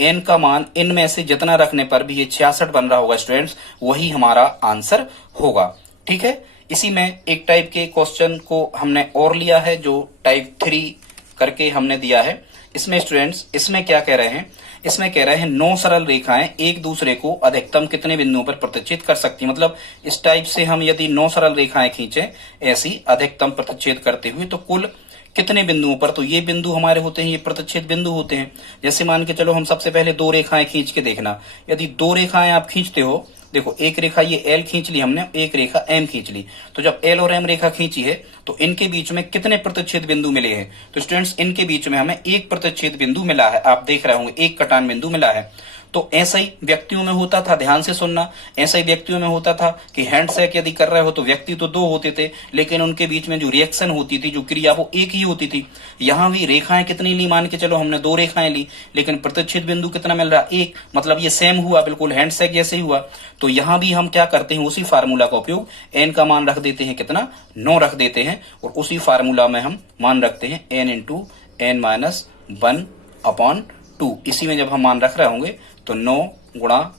n का मान इनमें से जितना रखने पर भी ये 66 बन रहा होगा स्टूडेंट्स, वही हमारा आंसर होगा। ठीक है, इसी में एक टाइप के क्वेश्चन को हमने और लिया है जो टाइप 3 करके हमने दिया है। इसमें स्टूडेंट्स इसमें क्या कह रहे हैं, इसमें कह रहे हैं 9 सरल रेखाएं एक दूसरे को अधिकतम कितने बिंदुओं पर प्रतिच्छेद कर सकती, मतलब इस टाइप से हम यदि 9 सरल रेखाएं खींचे ऐसी अधिकतम प्रतिच्छेद करते हुए तो कुल कितने बिंदुओं पर। तो ये बिंदु हमारे होते हैं, ये प्रतिच्छेद बिंदु होते हैं। जैसे मान के चलो हम सबसे पहले 2 रेखाएं खींच के देखना। यदि 2 रेखाएं आप खींचते हो, देखो एक रेखा ये L खींच ली हमने, एक रेखा M खींच ली। तो जब L और M रेखा खींची है तो इनके बीच में कितने प्रतिच्छेद बिंदु मिले हैं, तो स्टूडेंट्स इनके बीच में हमें एक प्रतिच्छेद बिंदु मिला है। आप देख रहे होंगे एक कटान बिंदु मिला है। तो ऐसा ही व्यक्तियों में होता था, ध्यान से सुनना, ऐसा ही व्यक्तियों में होता था कि हैंडशेक यदि कर रहे हो तो व्यक्ति तो 2 होते थे, लेकिन उनके बीच में जो रिएक्शन होती थी, जो क्रिया, वो एक ही होती थी। यहां भी रेखाएं कितनी ली, मान के चलो हमने 2 रेखाएं ली, लेकिन प्रतिच्छेद बिंदु कितना मिल रहा, 1, मतलब ये सेम हुआ, बिल्कुल हैंडशेक जैसे ही हुआ। तो यहां भी हम क्या करते हैं, उसी फार्मूला का उपयोग, n का मान रख देते हैं कितना, 9 रख देते हैं, और उसी फार्मूला में हम मान रखते हैं n इंटू n-1/2। इसी में जब हम मान रख रहे होंगे तो 9 गुणा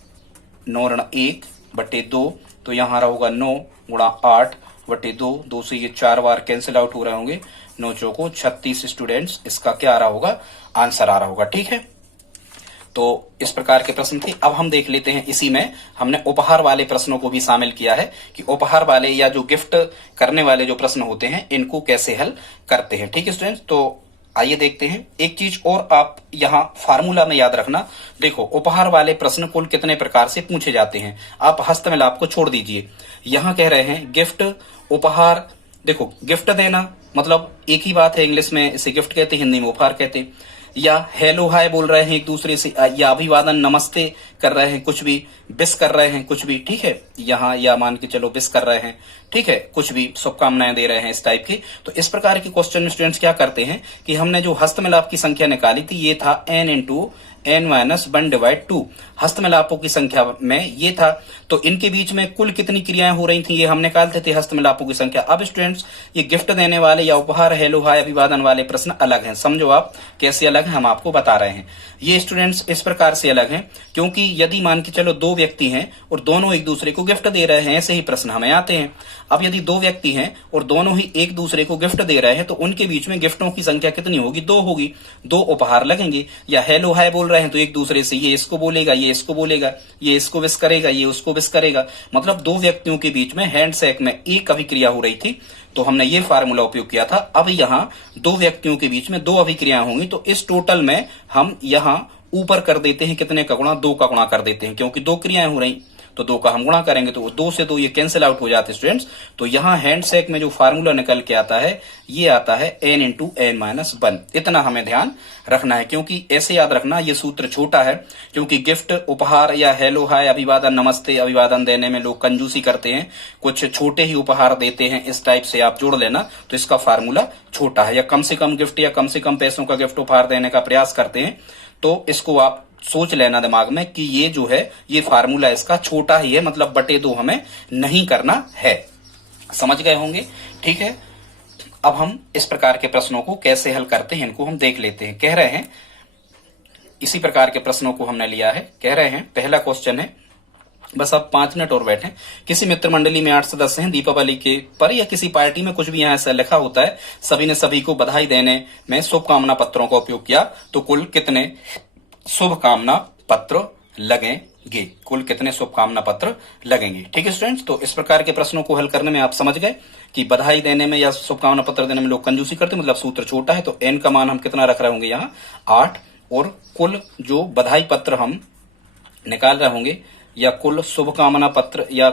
9 ऋण 1 बटे 2, तो यहाँ होगा 9 गुणा 8 बटे 2, 2 से ये 4 बार कैंसिल आउट हो रहे होंगे, 9 चौको 36 स्टूडेंट्स, इसका क्या आ रहा होगा, आंसर आ रहा होगा। ठीक है, तो इस प्रकार के प्रश्न थे। अब हम देख लेते हैं, इसी में हमने उपहार वाले प्रश्नों को भी शामिल किया है कि उपहार वाले या जो गिफ्ट करने वाले जो प्रश्न होते हैं इनको कैसे हल करते हैं। ठीक है स्टूडेंट्स, तो आइए देखते हैं। एक चीज और आप यहाँ फार्मूला में याद रखना, देखो उपहार वाले प्रश्न कुल कितने प्रकार से पूछे जाते हैं। आप हस्तमिलाप को छोड़ दीजिए, यहाँ कह रहे हैं गिफ्ट, उपहार। देखो गिफ्ट देना मतलब एक ही बात है, इंग्लिश में इसे गिफ्ट कहते, हिंदी में उपहार कहते। या हेलो हाय बोल रहे हैं एक दूसरे से, या अभिवादन नमस्ते कर रहे हैं, कुछ भी विश कर रहे हैं, कुछ भी, ठीक है, यहाँ या मान के चलो विश कर रहे हैं, ठीक है, कुछ भी शुभकामनाएं दे रहे हैं, इस टाइप की। तो इस प्रकार के क्वेश्चन में स्टूडेंट्स क्या करते हैं कि हमने जो हस्तमिलाप की संख्या निकाली थी ये था n इंटू n-1/2, हस्तमिलापों की संख्या में ये था। तो इनके बीच में कुल कितनी क्रियाएं हो रही थी ये हम निकालते थे, हस्तमिलापों की संख्या। अब स्टूडेंट्स ये गिफ्ट देने वाले या उपहार, हेलो हाय, अभिवादन वाले प्रश्न अलग हैं। समझो आप कैसे अलग हैं, हम आपको बता रहे हैं। ये स्टूडेंट्स इस प्रकार से अलग हैं क्योंकि यदि मान के चलो 2 व्यक्ति हैं और दोनों एक दूसरे को गिफ्ट दे रहे हैं, ऐसे ही प्रश्न हमें आते हैं। अब यदि 2 व्यक्ति हैं और दोनों ही एक दूसरे को गिफ्ट दे रहे हैं तो उनके बीच में गिफ्टों की संख्या कितनी होगी, 2 होगी, 2 उपहार लगेंगे। या हेलो हाय बोल रहे हैं तो एक दूसरे से ये इसको बोलेगा, ये इसको बोलेगा, ये इसको विश करेगा, ये उसको विश करेगा। मतलब दो व्यक्तियों के बीच में हैंडशेक में एक अभिक्रिया हो रही थी, तो हमने ये फार्मूला उपयोग किया था। अब यहाँ दो व्यक्तियों के बीच में दो अभिक्रियाएं होंगी, तो इस टोटल में हम यहाँ ऊपर कर देते हैं कितने का गुणा, 2 का गुणा कर देते हैं, क्योंकि दो क्रियाएं हो रही, तो 2 का हम गुणा करेंगे तो 2 से 2 ये कैंसिल आउट हो जाते हैं स्टूडेंट्स। तो यहाँ हैंडशेक में जो फार्मूला निकल के आता है ये आता है n इंटू एन माइनस 1। इतना हमें ध्यान रखना है, क्योंकि ऐसे याद रखना ये सूत्र छोटा है, क्योंकि गिफ्ट, उपहार या हेलो हाय, अभिवादन, नमस्ते, अभिवादन देने में लोग कंजूसी करते हैं, कुछ छोटे ही उपहार देते हैं, इस टाइप से आप जोड़ लेना। तो इसका फार्मूला छोटा है, या कम से कम गिफ्ट या कम से कम पैसों का गिफ्ट उपहार देने का प्रयास करते हैं, तो इसको आप सोच लेना दिमाग में कि ये जो है ये फार्मूला इसका छोटा ही है, मतलब बटे 2 हमें नहीं करना है। समझ गए होंगे, ठीक है। अब हम इस प्रकार के प्रश्नों को कैसे हल करते हैं इनको हम देख लेते हैं। कह रहे हैं इसी प्रकार के प्रश्नों को हमने लिया है। कह रहे हैं पहला क्वेश्चन है, बस आप 5 मिनट और बैठें। किसी मित्र मंडली में 8 सदस्य हैं, दीपावली के पर या किसी पार्टी में कुछ भी यहाँ ऐसा लिखा होता है, सभी ने सभी को बधाई देने में शुभकामना पत्रों का उपयोग किया, तो कुल कितने शुभकामना पत्र लगेंगे, कुल कितने शुभकामना पत्र लगेंगे। ठीक है स्टूडेंट्स, तो इस प्रकार के प्रश्नों को हल करने में आप समझ गए कि बधाई देने में या शुभकामना पत्र देने में लोग कंजूसी करते, मतलब सूत्र छोटा है। तो n का मान हम कितना रख रहे होंगे यहाँ 8, और कुल जो बधाई पत्र हम निकाल रहे होंगे या कुल शुभकामना पत्र या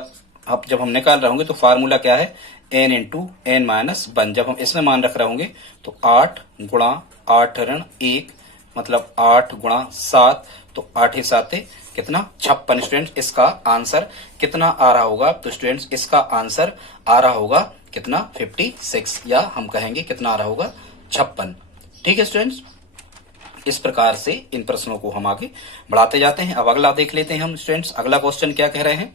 अब जब हम निकाल रहे होंगे तो फार्मूला क्या है n इंटू एन माइनस 1। जब हम इसमें मान रख रहे होंगे तो 8 गुणा 8 ऋण 1 मतलब 8 गुणा 7, तो 8 ही 7 कितना 56। स्टूडेंट्स इसका आंसर कितना आ रहा होगा, तो स्टूडेंट्स इसका आंसर आ रहा होगा कितना 56, या हम कहेंगे कितना आ रहा होगा 56। ठीक है स्टूडेंट्स, इस प्रकार से इन प्रश्नों को हम आगे बढ़ाते जाते हैं। अब अगला देख लेते हैं हम स्टूडेंट्स। अगला क्वेश्चन क्या कह रहे हैं,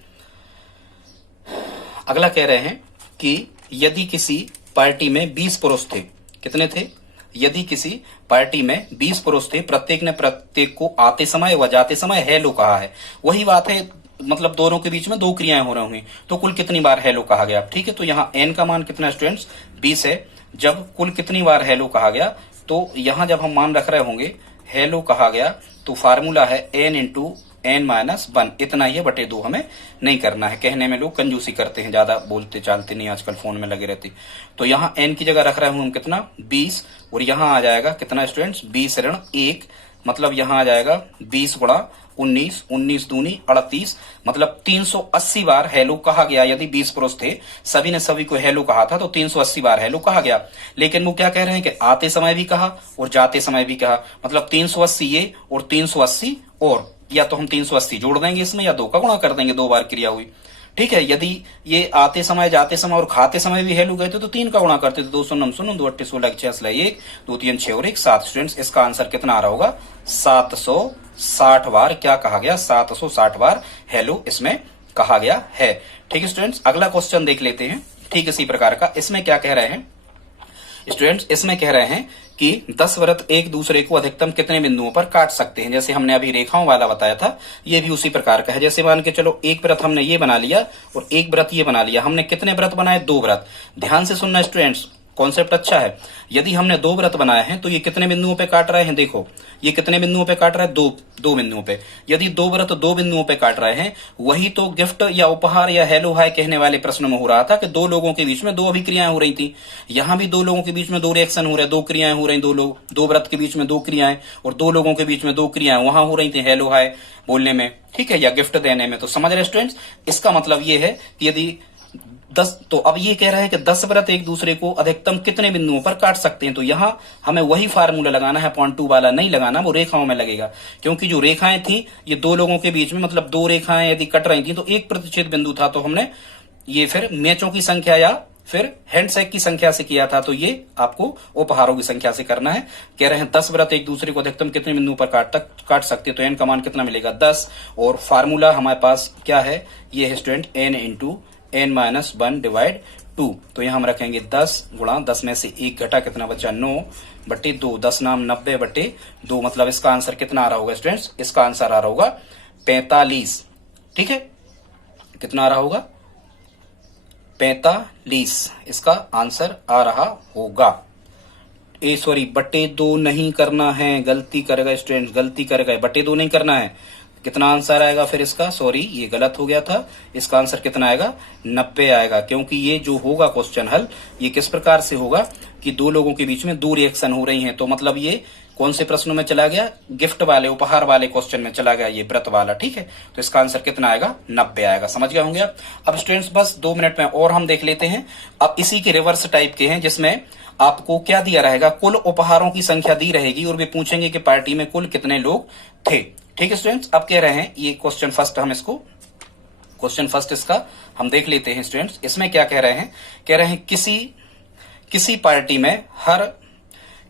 अगला कह रहे हैं कि यदि किसी पार्टी में 20 पुरुष थे, कितने थे, यदि किसी पार्टी में 20 पुरुष थे, प्रत्येक ने प्रत्येक को आते समय व जाते समय हेलो कहा है। वही बात है, मतलब दोनों के बीच में 2 क्रियाएं हो रही हुई, तो कुल कितनी बार हेलो कहा गया। ठीक है, तो यहाँ n का मान कितना स्टूडेंट्स 20 है। जब कुल कितनी बार हेलो कहा गया, तो यहाँ जब हम मान रख रहे होंगे हेलो कहा गया, तो फार्मूला है n इंटू एन माइनस 1। इतना ही बटे 2 हमें नहीं करना है। कहने में लोग कंजूसी करते हैं, ज्यादा बोलते चालते नहीं, आजकल फोन में लगे रहते। तो यहाँ n की जगह रख रहे हैं हम कितना 20, और यहाँ आ जाएगा कितना स्टूडेंट्स 20 ऋण 1, मतलब यहाँ आ जाएगा 20 गुणा 19, 19 दूनी 38, मतलब 380 बार हेलो कहा गया। यदि 20 पुरुष थे, सभी ने सभी को हेलो कहा था, तो 380 बार हेलो कहा गया। लेकिन वो क्या कह रहे हैं कि आते समय भी कहा और जाते समय भी कहा, मतलब 380 ये और 380 और, या तो हम 380 जोड़ देंगे इसमें या 2 का गुणा कर देंगे, 2 बार क्रिया हुई। ठीक है, यदि ये आते समय जाते समय और खाते समय भी हेलो गए थे तो 3 का गुणा करते थे, 2 सुन 2 8 16 6 1 2 3 6 और 1 7। स्टूडेंट्स इसका आंसर कितना आ रहा होगा 760 बार क्या कहा गया, 760 बार हेलो इसमें कहा गया है। ठीक है स्टूडेंट्स, अगला क्वेश्चन देख लेते हैं ठीक इसी प्रकार का। इसमें क्या कह रहे हैं स्टूडेंट्स, इसमें कह रहे हैं कि 10 वृत्त एक दूसरे को अधिकतम कितने बिंदुओं पर काट सकते हैं। जैसे हमने अभी रेखाओं वाला बताया था, ये भी उसी प्रकार का है। जैसे मान के चलो एक वृत्त हमने ये बना लिया और एक वृत्त ये बना लिया। हमने कितने वृत्त बनाए, 2 वृत्त। ध्यान से सुनना स्टूडेंट्स, कॉन्सेप्ट अच्छा है। यदि हमने 2 वृत्त बनाए हैं तो ये कितने बिंदुओं पे काट रहे हैं, देखो ये कितने बिंदुओं पे काट रहा है, 2 बिंदुओं पे। यदि 2 वृत्त 2 बिंदुओं पे काट रहे हैं, वही तो गिफ्ट या उपहार या हेलो हाय कहने वाले प्रश्न में हो रहा था कि 2 लोगों के बीच में 2 अभिक्रियाएं हो रही थी। यहाँ भी 2 लोगों के बीच में 2 रिएक्शन हो रहे, 2 क्रियाएं हो रही, 2 वृत्त के बीच में 2 क्रियाएं, और 2 लोगों के बीच में 2 क्रियाएं वहां हो रही थी हेलो हाय बोलने में, ठीक है, या गिफ्ट देने में। तो समझ रहे स्टूडेंट्स, इसका मतलब ये है कि यदि 10, तो अब ये कह रहे हैं कि 10 वृत्त एक दूसरे को अधिकतम कितने बिंदुओं पर काट सकते हैं। तो यहां हमें वही फार्मूला लगाना है, 0.2 वाला नहीं लगाना, वो रेखाओं में लगेगा। क्योंकि जो रेखाएं थी ये 2 लोगों के बीच में, मतलब 2 रेखाएं यदि कट रही थी तो एक प्रतिच्छेद बिंदु था, तो हमने ये फिर मैचों की संख्या या फिर हैंडशेक की संख्या से किया था। तो ये आपको उपहारों की संख्या से करना है। कह रहे हैं 10 वृत्त एक दूसरे को अधिकतम कितने बिंदुओं पर काट सकते हैं, तो एन का मान कितना मिलेगा 10, और फार्मूला हमारे पास क्या है, ये है student n into n minus 1 divide 2। तो यहां हम रखेंगे 10 गुणा 10 में से 1 घटा, कितना बचा 9 बटे 2, 10 नाम 90 बटे 2, मतलब इसका आंसर कितना आ रहा होगा स्टूडेंट्स, इसका आंसर आ रहा होगा 45। ठीक है, कितना आ रहा होगा 45, इसका आंसर आ रहा होगा। बटे 2 नहीं करना है, गलती कर गए स्टूडेंट्स, गलती कर गए, बटे 2 नहीं करना है। कितना आंसर आएगा फिर इसका, सॉरी ये गलत हो गया था, इसका आंसर कितना आएगा 90 आएगा, क्योंकि ये जो होगा क्वेश्चन हल ये किस प्रकार से होगा कि दो लोगों के बीच में 2 रिएक्शन हो रही हैं, तो मतलब ये कौन से प्रश्नों में चला गया, गिफ्ट वाले उपहार वाले क्वेश्चन में चला गया, ये व्रत वाला, ठीक है। तो इसका आंसर कितना आएगा 90 आएगा, समझ गए होंगे आप। अब स्टूडेंट्स बस 2 मिनट में और हम देख लेते हैं। अब इसी के रिवर्स टाइप के हैं जिसमें आपको क्या दिया रहेगा, कुल उपहारों की संख्या दी रहेगी और वे पूछेंगे कि पार्टी में कुल कितने लोग थे, ठीक है स्टूडेंट्स। अब कह रहे हैं ये क्वेश्चन फर्स्ट इसका हम देख लेते हैं स्टूडेंट्स। इसमें क्या कह रहे हैं, किसी पार्टी में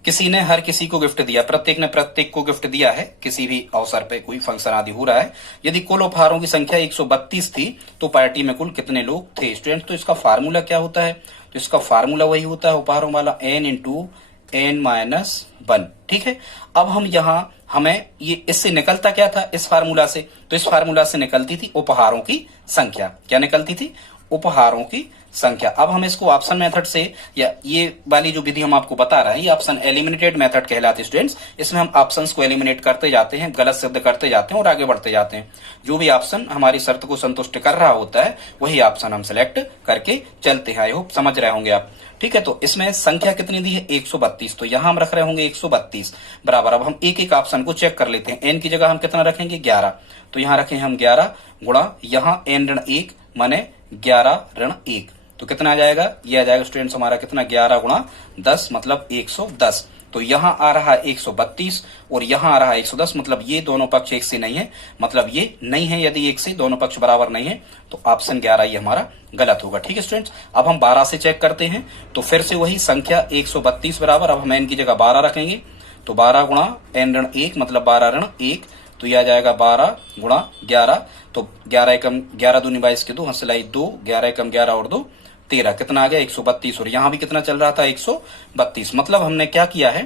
किसी ने हर किसी को गिफ्ट दिया, प्रत्येक ने प्रत्येक को गिफ्ट दिया है, किसी भी अवसर पे कोई फंक्शन आदि हो रहा है। यदि कुल उपहारों की संख्या 132 थी तो पार्टी में कुल कितने लोग थे स्टूडेंट। तो इसका फार्मूला क्या होता है, तो इसका फार्मूला वही होता है उपहारों वाला, n इंटू n माइनस 1, ठीक है। अब हम यहाँ हमें ये इससे निकलता क्या था इस फार्मूला से, तो इस फार्मूला से निकलती थी उपहारों की संख्या, क्या निकलती थी, उपहारों की संख्या। अब हम इसको ऑप्शन मेथड से, या ये वाली जो विधि हम आपको बता रहे हैं ये ऑप्शन एलिमिनेटेड मेथड कहलाती है स्टूडेंट्स। इसमें हम ऑप्शंस को एलिमिनेट करते जाते हैं, गलत सिद्ध करते जाते हैं और आगे बढ़ते जाते हैं। जो भी ऑप्शन हमारी शर्त को संतुष्ट कर रहा होता है वही ऑप्शन हम सिलेक्ट करके चलते हैं। आई होप समझ रहे होंगे आप, ठीक है। तो इसमें संख्या कितनी दी है 132, तो यहां हम रख रहे होंगे 132 बराबर। अब हम एक एक ऑप्शन को चेक कर लेते हैं। एन की जगह हम कितना रखेंगे 11, तो यहां रखें हम 11 गुणा यहाँ n ऋण 1 माने 11 ऋण 1, तो कितना आ जाएगा, ये आ जाएगा स्टूडेंट्स हमारा कितना 11 गुणा 10 मतलब 110। तो यहां आ रहा है 132 और यहां आ रहा है 110, मतलब ये दोनों पक्ष एक से नहीं है, मतलब ये नहीं है। यदि एक से दोनों पक्ष बराबर नहीं है तो ऑप्शन 11 ये हमारा गलत होगा, ठीक है स्टूडेंट्स। अब हम 12 से चेक करते हैं, तो फिर से वही संख्या 132 बराबर। अब हम n की जगह 12 रखेंगे, तो 12 गुणा n ऋण 1 मतलब 12 ऋण 1, तो यह आ जाएगा 12 गुणा 11, तो 11 एकम 11 दूनी 22 के 2 हंसलाई 2, 11 एकम 11 और 2 13, कितना आ गया 132। और यहां भी कितना चल रहा था 132। मतलब हमने क्या किया है,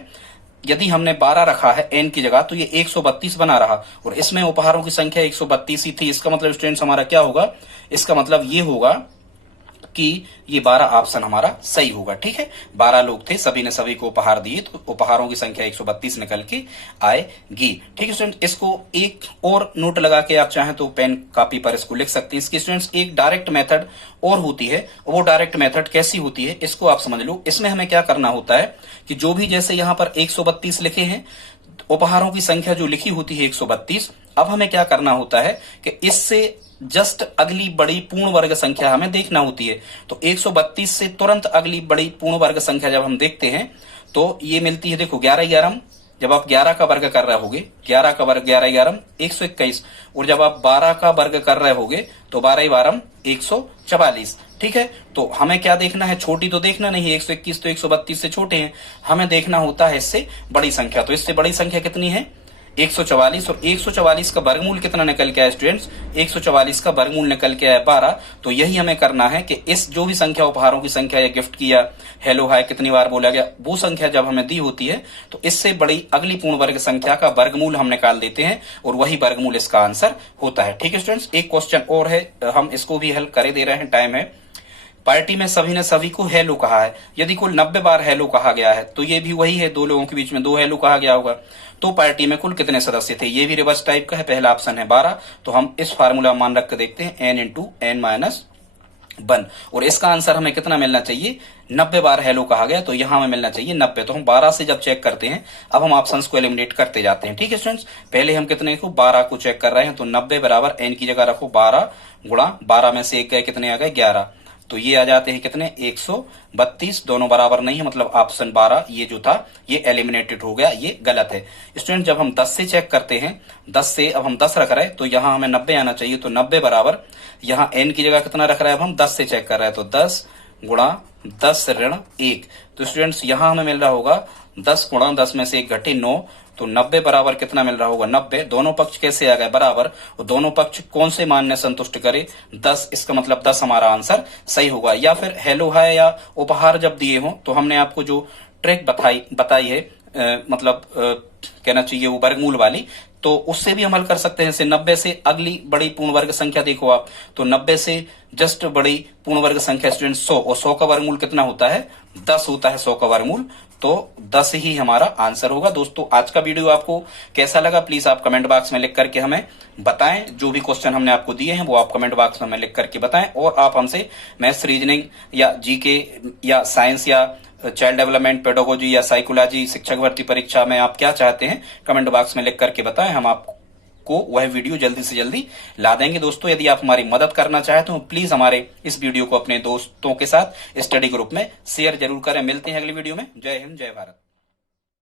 यदि हमने 12 रखा है n की जगह तो ये 132 बना रहा, और इसमें उपहारों की संख्या 132 ही थी। इसका मतलब स्टूडेंट्स हमारा क्या होगा, इसका मतलब ये होगा कि ये 12 ऑप्शन हमारा सही होगा, ठीक है। 12 लोग थे, सभी ने सभी को उपहार दिए, तो उपहारों की संख्या 132 निकल के आएगी, ठीक है स्टूडेंट। इसको एक और नोट लगा के आप चाहें तो पेन कॉपी पर इसको लिख सकते हैं। इसकी स्टूडेंट्स एक डायरेक्ट मेथड और होती है, वो डायरेक्ट मेथड कैसी होती है इसको आप समझ लो। इसमें हमें क्या करना होता है कि जो भी जैसे यहाँ पर 132 लिखे हैं, उपहारों की संख्या जो लिखी होती है 132, अब हमें क्या करना होता है कि इससे जस्ट अगली बड़ी पूर्ण वर्ग संख्या हमें देखना होती है। तो 132 से तुरंत अगली बड़ी पूर्ण वर्ग संख्या जब हम देखते हैं तो ये मिलती है, देखो 11 11, जब आप 11 का वर्ग कर रहे होगे, 11 का वर्ग 11 11 121, और जब आप 12 का वर्ग कर रहे होगे तो 12 12 144, ठीक है। तो हमें क्या देखना है, छोटी तो देखना नहीं है, 121 तो 132 से छोटे हैं, हमें देखना होता है इससे बड़ी संख्या। तो इससे बड़ी संख्या कितनी है 144, और 144 का वर्गमूल कितना निकल के आया स्टूडेंट्स, 144 का वर्गमूल निकल के आया 12। तो यही हमें करना है कि इस जो भी संख्या उपहारों की संख्या या गिफ्ट किया, हेलो हाय कितनी बार बोला गया, वो संख्या जब हमें दी होती है तो इससे बड़ी अगली पूर्ण वर्ग संख्या का वर्गमूल हम निकाल देते हैं और वही वर्गमूल इसका आंसर होता है, ठीक है स्टूडेंट्स। एक क्वेश्चन और है, हम इसको भी हल करे दे रहे हैं, टाइम है। पार्टी में सभी ने सभी को हेलो कहा है, यदि कुल 90 बार हेलो कहा गया है तो ये भी वही है, दो लोगों के बीच में 2 हेलो कहा गया होगा, तो पार्टी में कुल कितने सदस्य थे। ये भी रिवर्स टाइप का है, पहला ऑप्शन है 12, तो हम इस फार्मूला मान रख के देखते हैं n इंटू n माइनस 1, और इसका आंसर हमें कितना मिलना चाहिए, 90 बार हेलो कहा गया, तो यहां हमें मिलना चाहिए 90। तो हम 12 से जब चेक करते हैं, अब हम ऑप्शंस को एलिमिनेट करते जाते हैं, ठीक है स्टूडेंट्स। पहले हम कितने को 12 को चेक कर रहे हैं, तो 90 बराबर n की जगह रखो 12 गुणा 12 में से 1 गए, कितने आ गए 11, तो ये आ जाते हैं कितने 132, दोनों बराबर नहीं है, मतलब ऑप्शन 12 ये जो था ये एलिमिनेटेड हो गया, ये गलत है स्टूडेंट। जब हम 10 से चेक करते हैं, 10 से अब हम 10 रख रहे हैं तो यहां हमें 90 आना चाहिए, तो 90 बराबर यहां n की जगह कितना रख रहे हैं, अब हम 10 से चेक कर रहे हैं, तो 10 गुणा 10 ऋण 1, तो स्टूडेंट्स यहां हमें मिल रहा होगा 10 गुणा 10 में से 1 घटे 9, तो 90 बराबर कितना मिल रहा होगा 90। दोनों पक्ष कैसे आ गए बराबर, और दोनों पक्ष कौन से मान ने संतुष्ट करे 10, इसका मतलब 10 हमारा आंसर सही होगा। या फिर हेलो हाय या उपहार जब दिए हो तो हमने आपको जो ट्रिक बताई है, मतलब कहना चाहिए वो वर्गमूल वाली, तो उससे भी अमल कर सकते हैं। 90 से अगली बड़ी पूर्ण वर्ग संख्या देखो आप, तो 90 से जस्ट बड़ी पूर्ण वर्ग संख्या स्टूडेंट 100, और 100 का वर्गमूल कितना होता है 10 होता है, 100 का वर्गमूल तो 10 ही हमारा आंसर होगा। दोस्तों आज का वीडियो आपको कैसा लगा प्लीज आप कमेंट बॉक्स में लिख करके हमें बताएं। जो भी क्वेश्चन हमने आपको दिए हैं वो आप कमेंट बॉक्स में हमें लिख करके बताएं, और आप हमसे मैथ्स, रीजनिंग या जीके या साइंस या चाइल्ड डेवलपमेंट, पेडागोजी या साइकोलॉजी, शिक्षक भर्ती परीक्षा में आप क्या चाहते हैं कमेंट बॉक्स में लिख करके बताएं। हम आपको वह वीडियो जल्दी से जल्दी ला देंगे। दोस्तों यदि आप हमारी मदद करना चाहते हो प्लीज हमारे इस वीडियो को अपने दोस्तों के साथ स्टडी ग्रुप में शेयर जरूर करें। मिलते हैं अगली वीडियो में। जय हिंद, जय भारत।